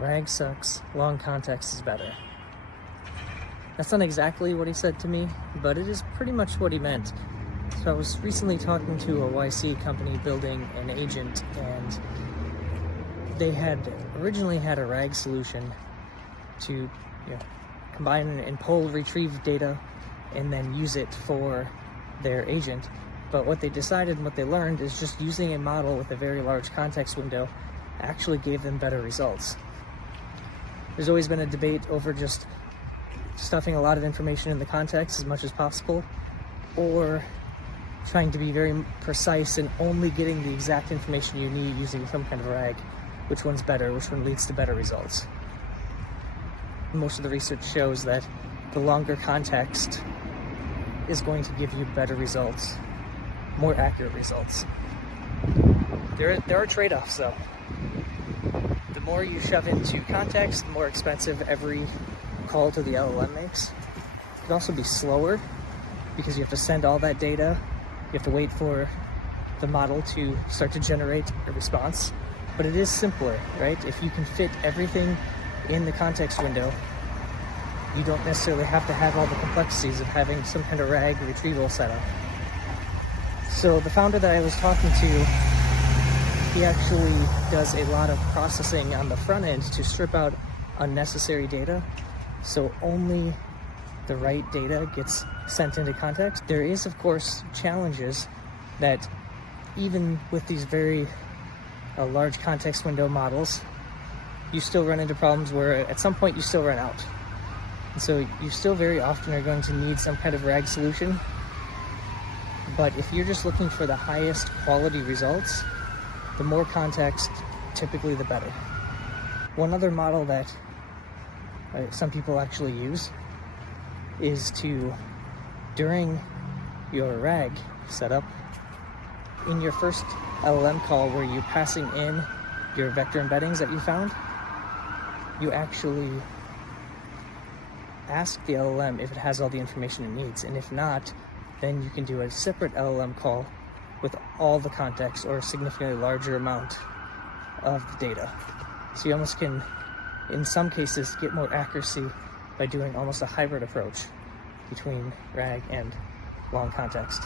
Rag sucks, long context is better. That's not exactly what he said to me, but it is pretty much what he meant. So I was recently talking to a YC company building an agent, and they had originally had a RAG solution to combine and pull retrieve data and then use it for their agent. But what they decided and what they learned is just using a model with a very large context window actually gave them better results. There's always been a debate over just stuffing a lot of information in the context as much as possible, or trying to be very precise and only getting the exact information you need using some kind of RAG. Which one's better? Which one leads to better results? Most of the research shows that the longer context is going to give you better results, more accurate results. There are trade-offs though. The more you shove into context, the more expensive every call to the LLM makes. It can also be slower because you have to send all that data. You have to wait for the model to start to generate a response. But it is simpler, right? If you can fit everything in the context window, you don't necessarily have to have all the complexities of having some kind of RAG retrieval setup. So the founder that I was talking to, he actually does a lot of processing on the front end to strip out unnecessary data, so only the right data gets sent into context. There is, of course, challenges that even with these very large context window models, you still run into problems where at some point you still run out. And so you still very often are going to need some kind of RAG solution. But if you're just looking for the highest quality results, the more context, typically the better. One other model that some people actually use is to, during your RAG setup, in your first LLM call where you're passing in your vector embeddings that you found, you actually ask the LLM if it has all the information it needs, and if not, then you can do a separate LLM call with all the context or a significantly larger amount of the data. So you almost can, in some cases, get more accuracy by doing almost a hybrid approach between RAG and long context.